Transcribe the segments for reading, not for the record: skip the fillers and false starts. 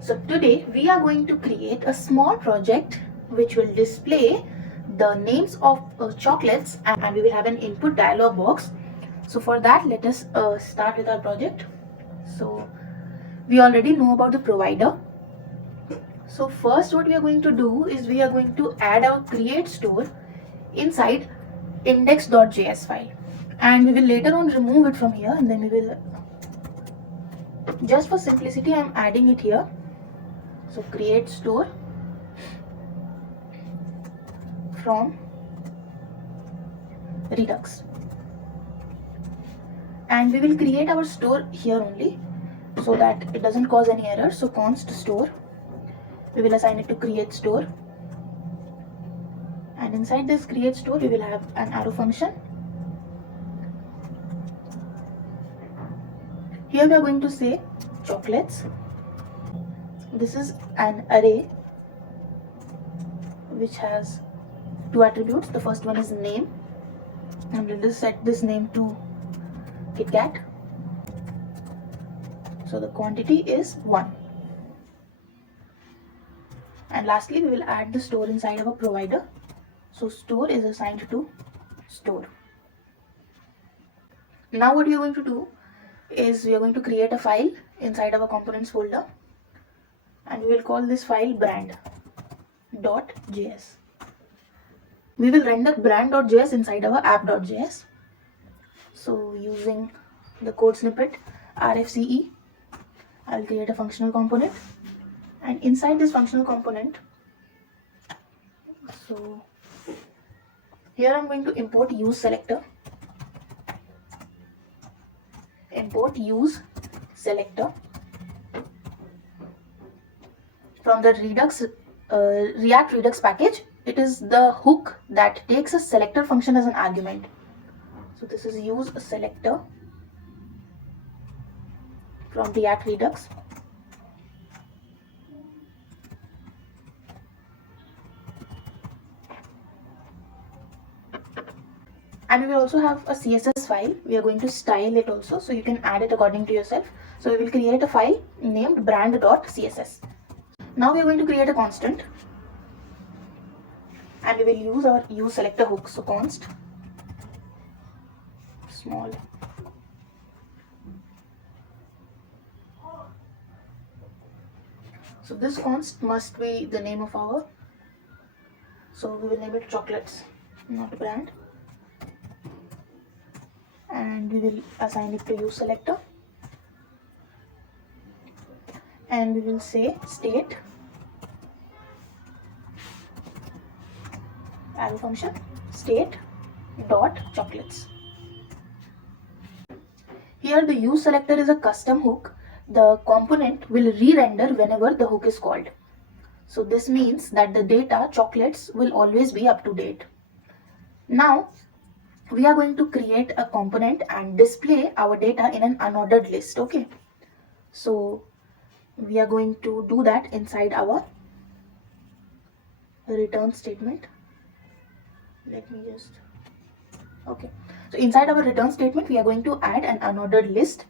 So today we are going to create a small project which will display the names of chocolates, and we will have an input dialog box. So for that, let us start with our project. So we already know about the provider. So first what we are going to do is we are going to add our create store inside index.js file, and we will later on remove it from here, and then we will, just for simplicity, I am adding it here. So create store from Redux, and we will create our store here only so that it doesn't cause any error. So const store, we will assign it to create store, and inside this create store we will have an arrow function. Here we are going to say chocolates. This is an array which has two attributes. The first one is name, and let us set this name to KitKat. So the quantity is 1. And lastly, we will add the store inside our provider. So store is assigned to store. Now what we are going to do is we are going to create a file inside our components folder, and we will call this file brand.js. We will render brand.js inside our app.js. So using the code snippet rfce, I will create a functional component, and inside this functional component, so here I am going to import use selector. Import use selector from the React Redux package. It is the hook that takes a selector function as an argument. So this is use selector from React Redux. And we will also have a CSS file. We are going to style it also, so you can add it according to yourself. So we will create a file named brand.css. Now we are going to create a constant, and we will use our use selector hook. So const small so this const must be the name of our, so we will name it chocolates, not brand, and we will assign it to use selector, and we will say state arrow function state dot chocolates. Here the use selector is a custom hook. The component will re-render whenever the hook is called. So this means that the data chocolates will always be up to date. Now we are going to create a component and display our data in an unordered list. Okay, so we are going to do that inside our return statement. Let me just, okay, so inside our return statement we are going to add an unordered list.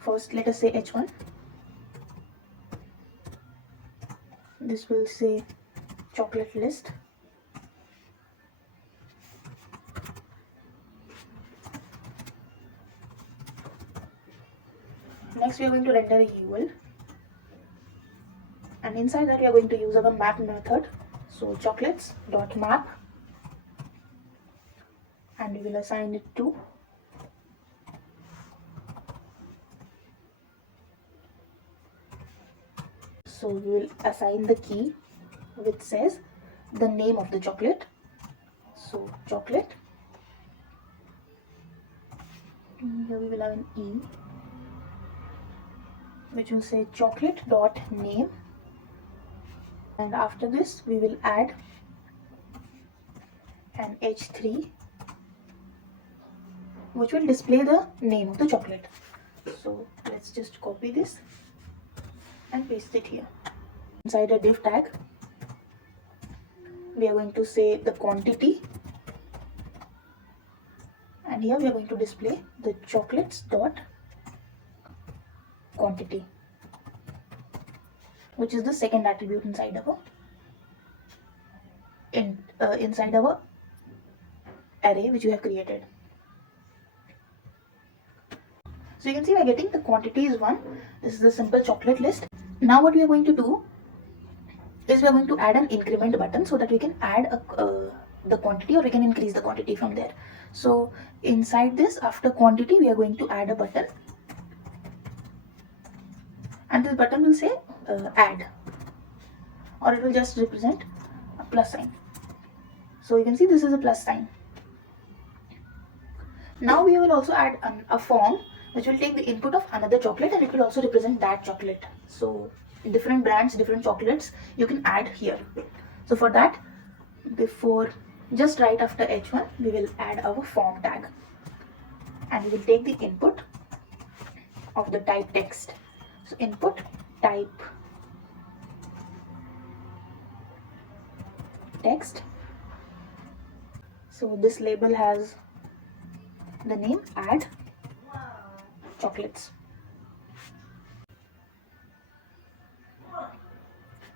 First let us say h1. This will say chocolate list. Next we are going to render a UL, and inside that we are going to use our map method. So chocolates.map, and we will assign it to so we will assign the key which says the name of the chocolate. So chocolate, here we will have an E which will say chocolate.name, and after this we will add an h3 which will display the name of the chocolate. So let's just copy this and paste it here. Inside a div tag we are going to say the quantity, and here we are going to display the chocolates dot quantity. which is the second attribute inside our array which we have created. So you can see we're getting the quantity is 1. This is the simple chocolate list. Now what we are going to do is we are going to add an increment button so that we can add the quantity, or we can increase the quantity from there. So inside this, after quantity, we are going to add a button, and this button will say add, or it will just represent a plus sign. So you can see this is a plus sign. Now we will also add a form which will take the input of another chocolate, and it will also represent that chocolate. So different brands, different chocolates you can add here. So for that, just right after h1, we will add our form tag, and we will take the input of the type text. So input type text. So this label has the name add chocolates.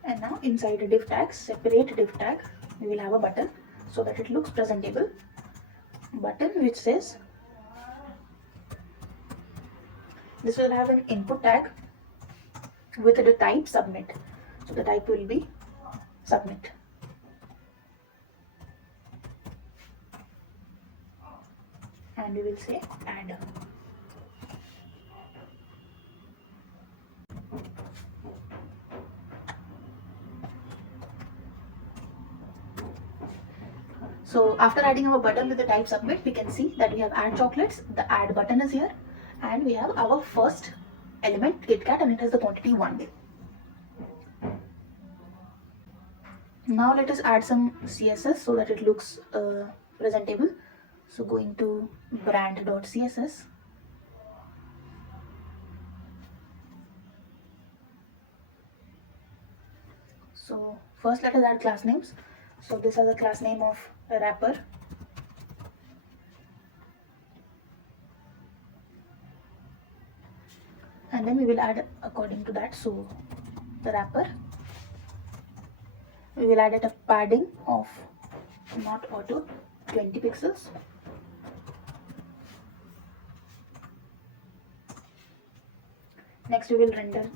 And now inside a div tag, separate div tag, we will have a button so that it looks presentable. Button which says, this will have an input tag with the type submit. So the type will be submit. And we will say add. So after adding our button with the type submit, we can see that we have add chocolates, the add button is here, and we have our first element KitKat, and it has the quantity 1. Now let us add some CSS so that it looks presentable. So going to brand.css. So first let us add class names. So this has a class name of wrapper. And then we will add according to that. So the wrapper, we will add it a padding of not auto 20 pixels. Next we will render.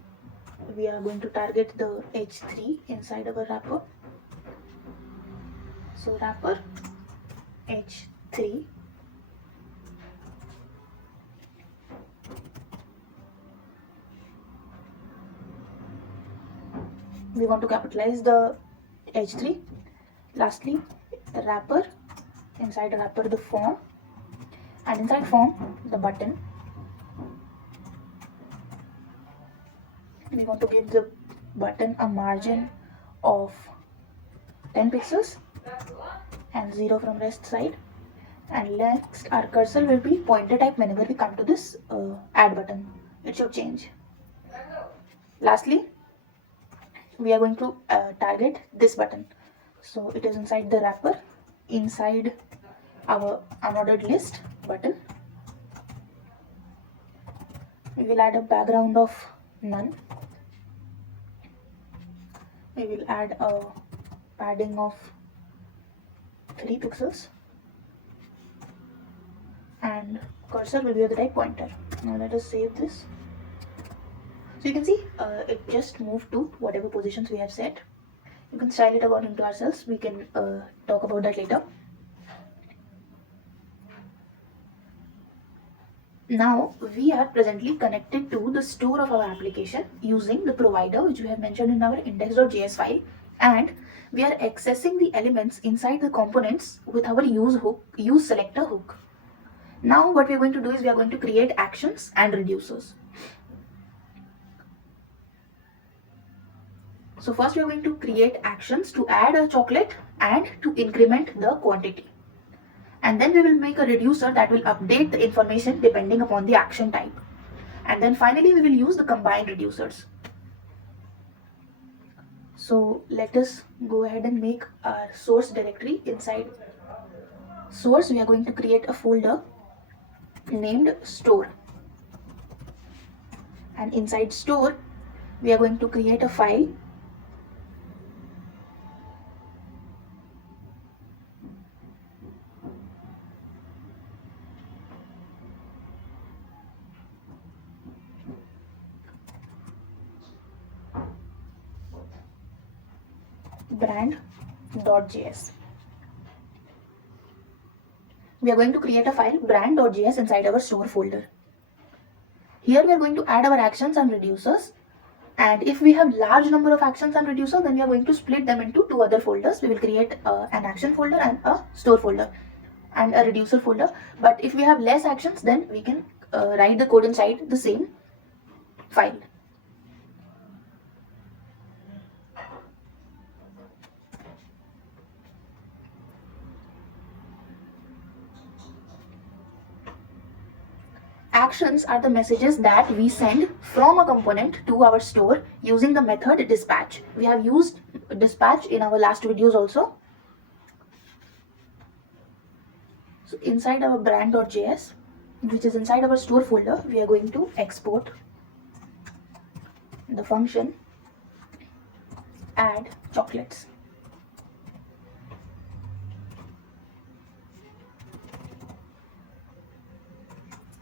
We are going to target the h3 inside our wrapper. So wrapper h3, we want to capitalize the h3. Lastly, the wrapper, inside the wrapper the form, and inside form the button. We want to give the button a margin of 10 pixels and 0 from rest side. And next our cursor will be pointer type whenever we come to this add button. It should change. Lastly, we are going to target this button. So it is inside the wrapper, inside our unordered list button. We will add a background of none. We will add a padding of 3 pixels, and cursor will be of the type pointer. Now let us save this. So you can see it just moved to whatever positions we have set. You can style it according to ourselves. We can talk about that later. Now we are presently connected to the store of our application using the provider which we have mentioned in our index.js file, and we are accessing the elements inside the components with our use selector hook. Now what we are going to do is we are going to create actions and reducers. So first we are going to create actions to add a chocolate and to increment the quantity. And then we will make a reducer that will update the information depending upon the action type. And then finally we will use the combined reducers. So let us go ahead and make our source directory. Inside source we are going to create a folder named store. And inside store we are going to create a file brand.js. We are going to create a file brand.js inside our store folder. Here we are going to add our actions and reducers. And if we have large number of actions and reducers, then we are going to split them into two other folders. We will create an action folder and a store folder and a reducer folder. But if we have less actions, then we can write the code inside the same file. Actions are the messages that we send from a component to our store using the method dispatch. We have used dispatch in our last videos also. So inside our brand.js, which is inside our store folder, we are going to export the function add chocolates.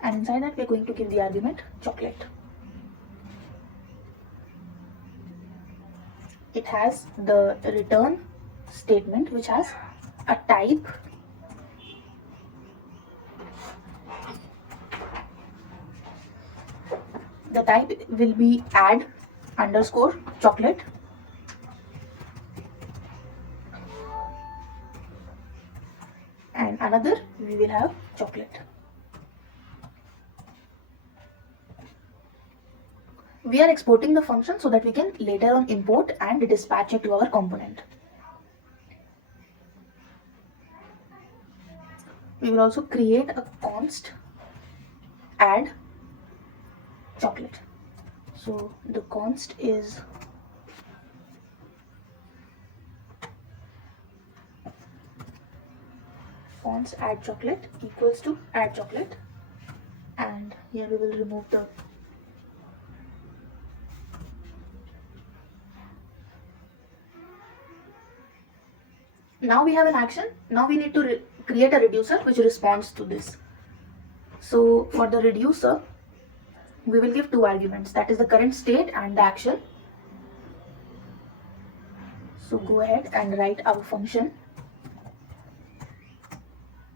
And inside that we are going to give the argument chocolate. It has the return statement which has a type the type will be add underscore chocolate, and another we will have chocolate. We are exporting the function so that we can later on import and dispatch it to our component. We will also create a const add chocolate. So the const is const add chocolate equals to add chocolate, and here we will remove the now we have an action. Now we need to create a reducer which responds to this. So for the reducer, we will give two arguments, that is the current state and the action. So go ahead and write our function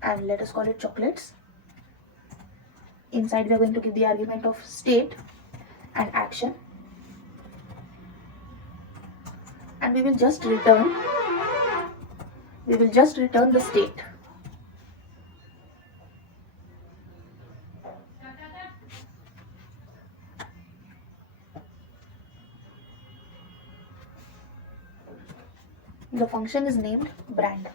and let us call it chocolates. Inside we are going to give the argument of state and action, and we will just return the state. The function is named brand.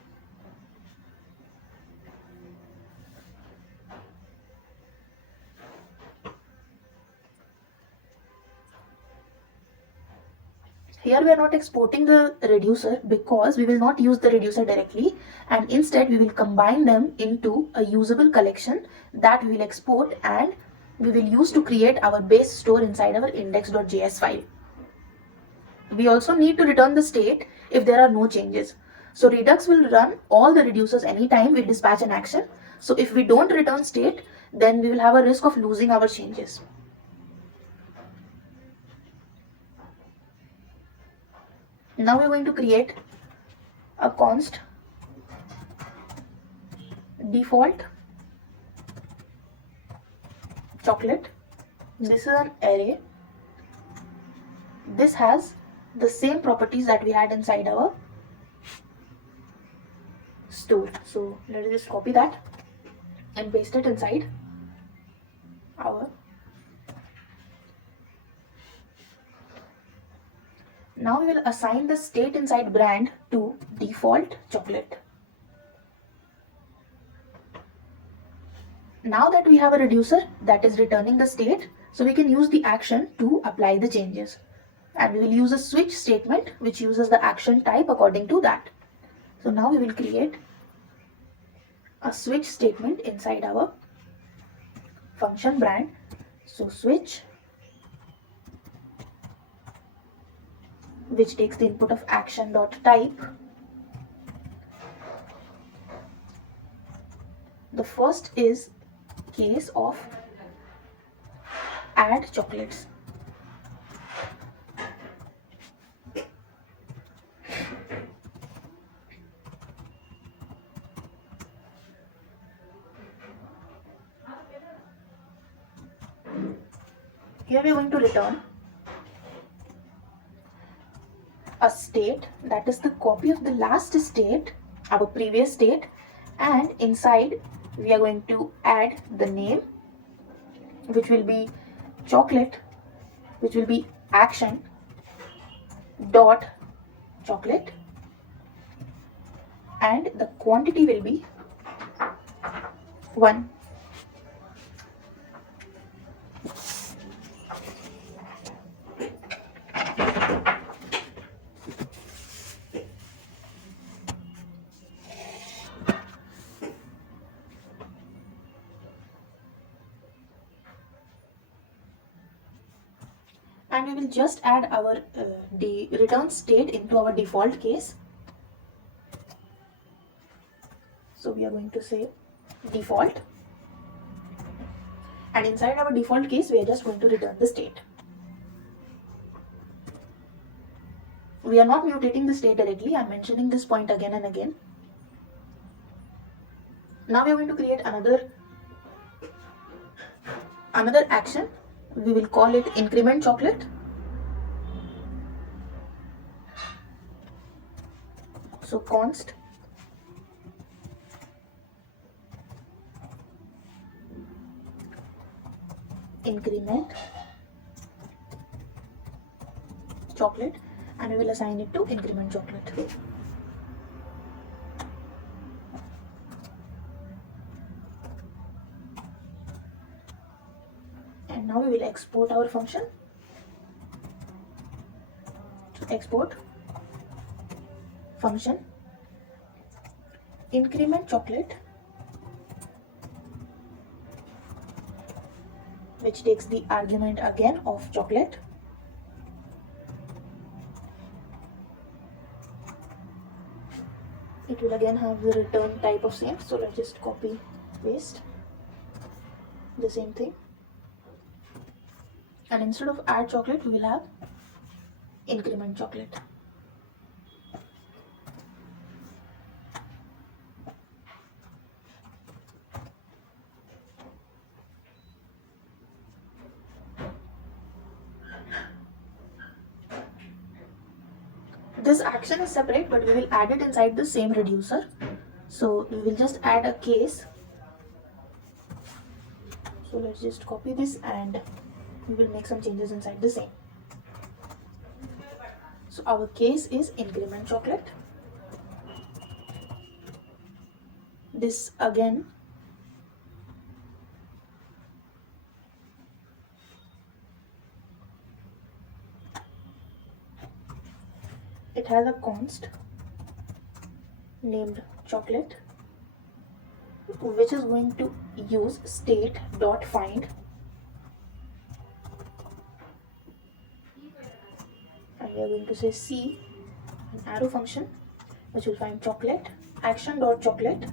Here we are not exporting the reducer because we will not use the reducer directly, and instead we will combine them into a usable collection that we will export and we will use to create our base store inside our index.js file. We also need to return the state if there are no changes. So Redux will run all the reducers anytime we dispatch an action. So if we don't return state, then we will have a risk of losing our changes. Now we are going to create a const default chocolate. This is an array. This has the same properties that we had inside our store. So let us just copy that and paste it inside our. Now we will assign the state inside brand to default chocolate. Now that we have a reducer that is returning the state, so we can use the action to apply the changes. And we will use a switch statement which uses the action type according to that. So now we will create a switch statement inside our function brand. So switch which takes the input of action.type. The first is case of add chocolates. Here we are going to return a state that is the copy of the last state, our previous state, and inside we are going to add the name, which will be chocolate, which will be action dot chocolate, and the quantity will be 1. And we will just add our return state into our default case. So we are going to say default, and inside our default case we are just going to return the state. We are not mutating the state directly. I am mentioning this point again and again. Now we are going to create another action. We will call it increment chocolate. So const increment chocolate, and we will assign it to increment chocolate. And now we will export our function. Export function increment chocolate, which takes the argument again of chocolate. It will again have the return type of same, so let's just copy paste the same thing, and instead of add chocolate we will have increment chocolate. This action is separate, but we will add it inside the same reducer. So we will just add a case. So let's just copy this and we will make some changes inside the same. So our case is increment chocolate. This again it has a const named chocolate, which is going to use state.find, and we are going to say C, an arrow function which will find chocolate, action.chocolate,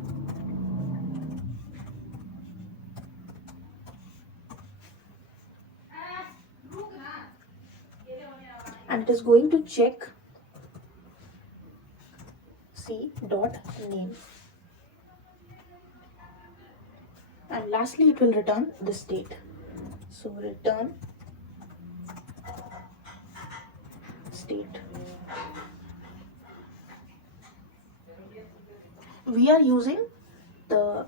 and it is going to check C.name, and lastly it will return the state. So return state. We are using the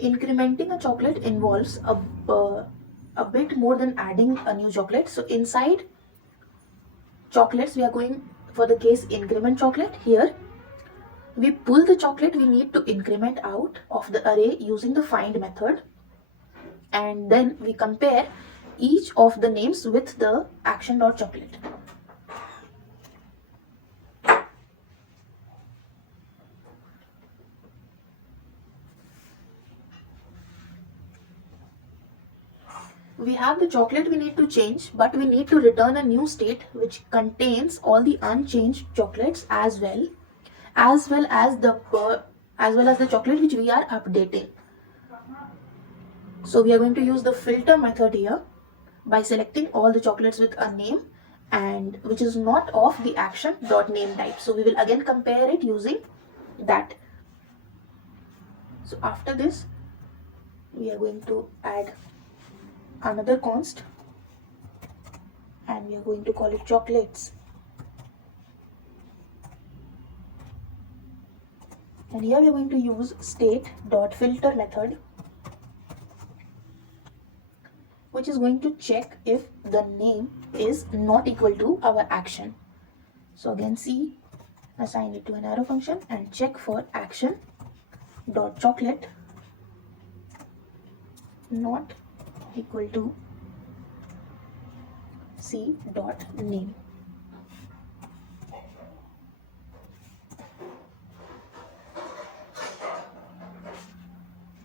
incrementing a chocolate involves a bit more than adding a new chocolate. So inside chocolates we are going for the case increment chocolate. Here we pull the chocolate we need to increment out of the array using the find method, and then we compare each of the names with the action.chocolate. we have the chocolate we need to change, but we need to return a new state which contains all the unchanged chocolates as well, as well as the chocolate which we are updating. So we are going to use the filter method here by selecting all the chocolates with a name and which is not of the action.name type. So we will again compare it using that. So after this, we are going to add another const and we are going to call it chocolates. And here we are going to use state.filter method, which is going to check if the name is not equal to our action. So again, C, assign it to an arrow function and check for action.chocolate not equal to C.name.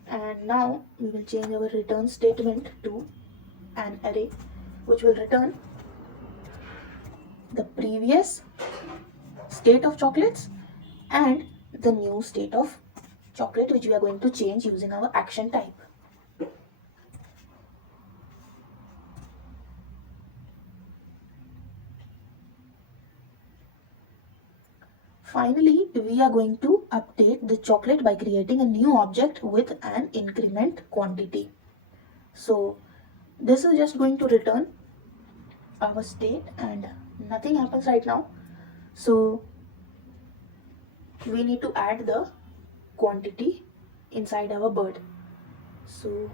And now we will change our return statement to an array which will return the previous state of chocolates and the new state of chocolate which we are going to change using our action type. Finally, we are going to update the chocolate by creating a new object with an increment quantity. So this is just going to return our state and nothing happens right now. So we need to add the quantity inside our bird. So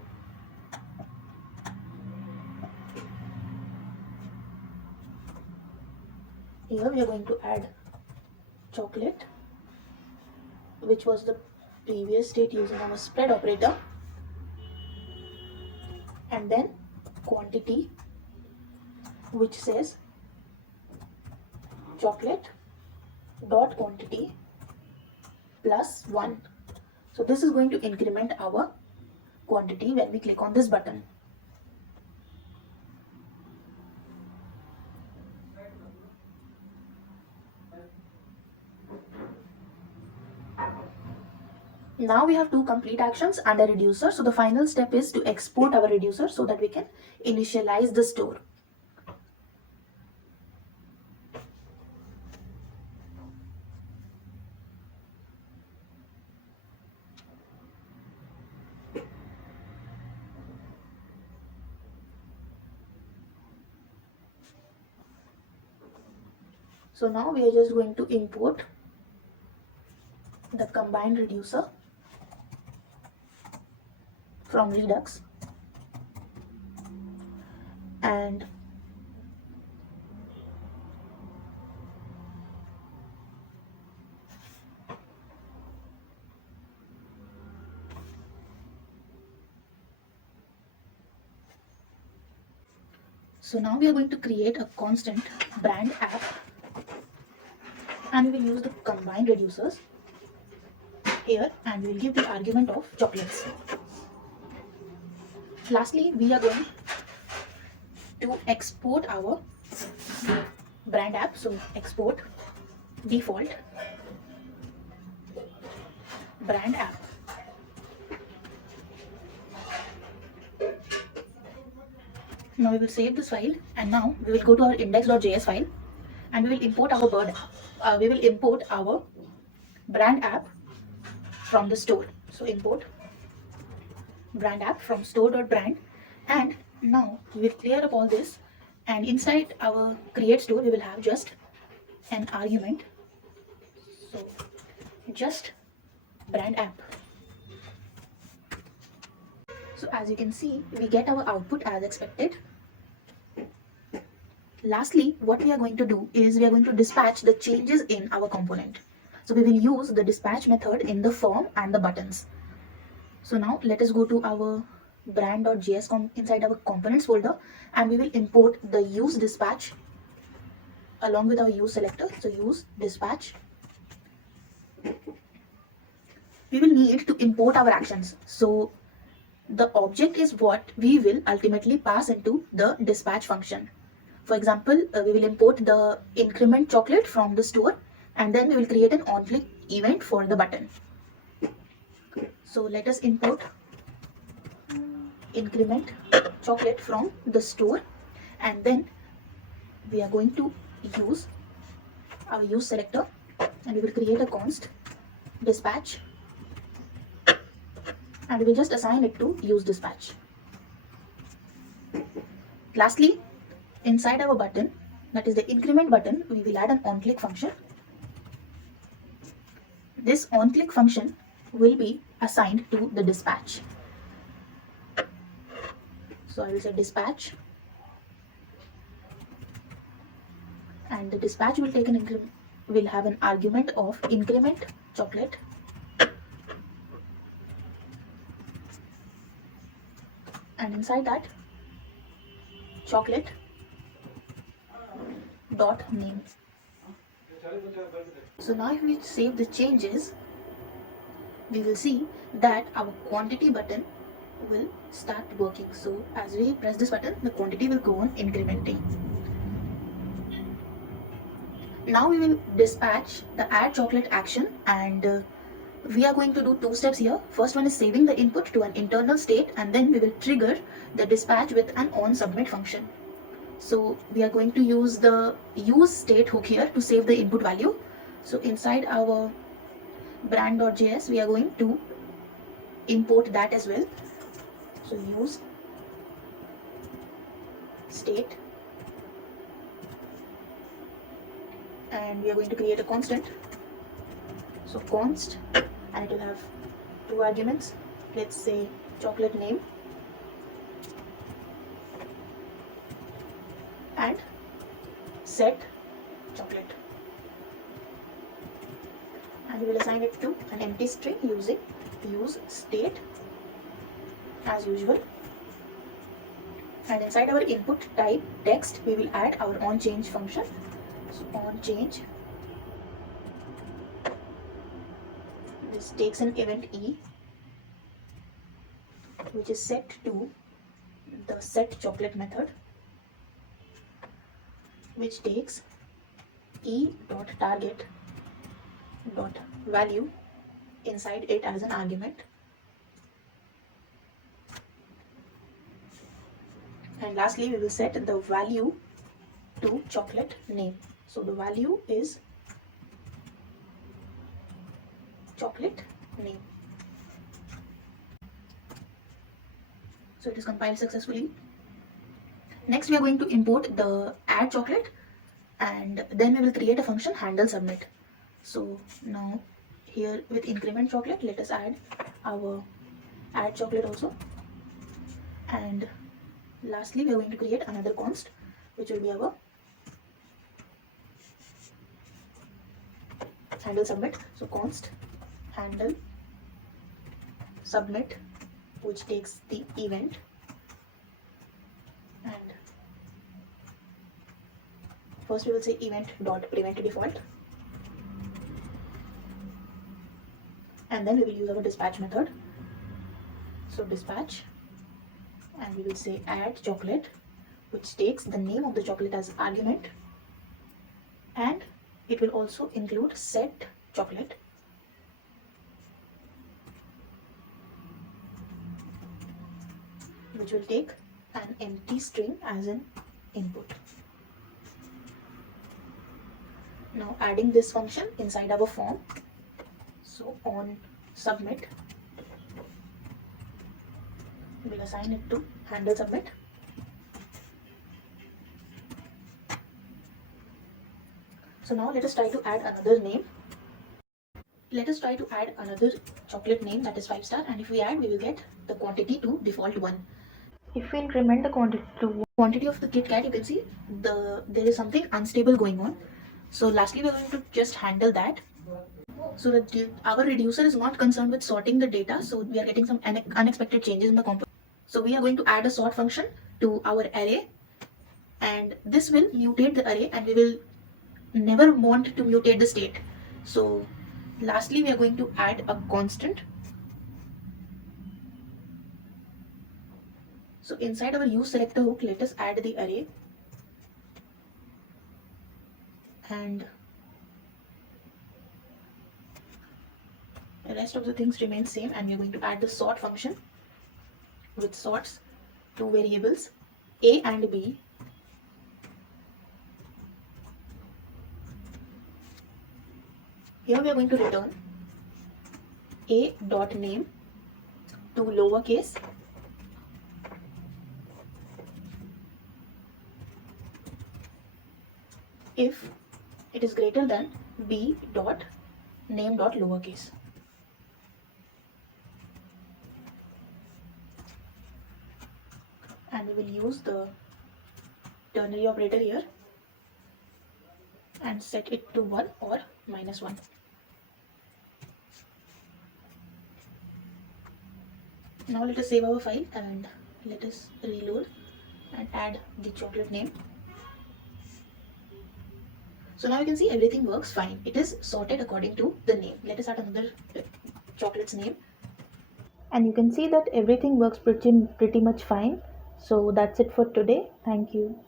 here we are going to add chocolate, which was the previous state using our spread operator, and then quantity, which says chocolate dot quantity plus 1. So this is going to increment our quantity when we click on this button. Now we have two complete actions and a reducer. So the final step is to export our reducer so that we can initialize the store. So now we are just going to import the combined reducer from Redux and so now we are going to create a constant brand app and we will use the combined reducers here and we will give the argument of chocolates. Lastly, we are going to export our brand app. So export default brand app. Now we will save this file and now we will go to our index.js file and we will import our bird app. We will import our brand app from the store. So import brand app from store.brand, and now we will clear up all this, and inside our create store we will have just an argument. So just brand app. So as you can see, we get our output as expected. Lastly, what we are going to do is we are going to dispatch the changes in our component. So we will use the dispatch method in the form and the buttons. So now let us go to our brand.js inside our components folder and we will import the use dispatch along with our use selector. So use dispatch. We will need to import our actions. So the object is what we will ultimately pass into the dispatch function. For example, we will import the increment chocolate from the store, and then we will create an on-click event for the button. So let us import increment chocolate from the store, and then we are going to use our use selector, and we will create a const dispatch, and we will just assign it to use dispatch. Lastly, inside our button, that is the increment button, we will add an on-click function. This on-click function will be assigned to the dispatch. So I will say dispatch, and the dispatch will take will have an argument of increment chocolate, and inside that chocolate dot name. So now if we save the changes, we will see that our quantity button will start working. So as we press this button, the quantity will go on incrementing. Now we will dispatch the add chocolate action, and we are going to do two steps here. First one is saving the input to an internal state, and then we will trigger the dispatch with an on submit function. So we are going to use the use state hook here to save the input value. So inside our brand.js, we are going to import that as well. So use state, and we are going to create a constant. So const, and it will have two arguments. Let's say chocolate name and set chocolate, and we will assign it to an empty string using use state as usual. And inside our input type text, we will add our onChange function. So onChange, this takes an event e, which is set to the set chocolate method, which takes e.target dot value inside it as an argument. And lastly, we will set the value to chocolate name. So the value is chocolate name. So it is compiled successfully. Next, we are going to import the add chocolate, and then we will create a function handle submit. So now here with increment chocolate, let us add our add chocolate also. And lastly, we are going to create another const, which will be our handle submit. So const handle submit, which takes the event, and first we will say event dot prevent default, and then we will use our dispatch method. So dispatch, and we will say add chocolate, which takes the name of the chocolate as argument, and it will also include set chocolate, which will take an empty string as an input. Now adding this function inside our form. So on submit, we'll assign it to handle submit. So now let us try to add another name. Let us try to add another chocolate name, that is 5-star, and if we add, we will get the quantity to default 1. If we increment the quantity of the Kit Kat, you can see there is something unstable going on. So lastly, we are going to just handle that. So our reducer is not concerned with sorting the data, so we are getting some unexpected changes in the component. So we are going to add a sort function to our array, and this will mutate the array, and we will never want to mutate the state. So lastly, we are going to add a constant, So inside our use selector hook, let us add the array, and the rest of the things remain same, and we're going to add the sort function, which sorts two variables a and b. Here we are going to return a dot name to lowercase if it is greater than b dot name dot lowercase. And we will use the ternary operator here and set it to 1 or -1. Now let us save our file and let us reload and add the chocolate name. So now you can see everything works fine. It is sorted according to the name. Let us add another chocolate's name. And you can see that everything works pretty much fine. So that's it for today. Thank you.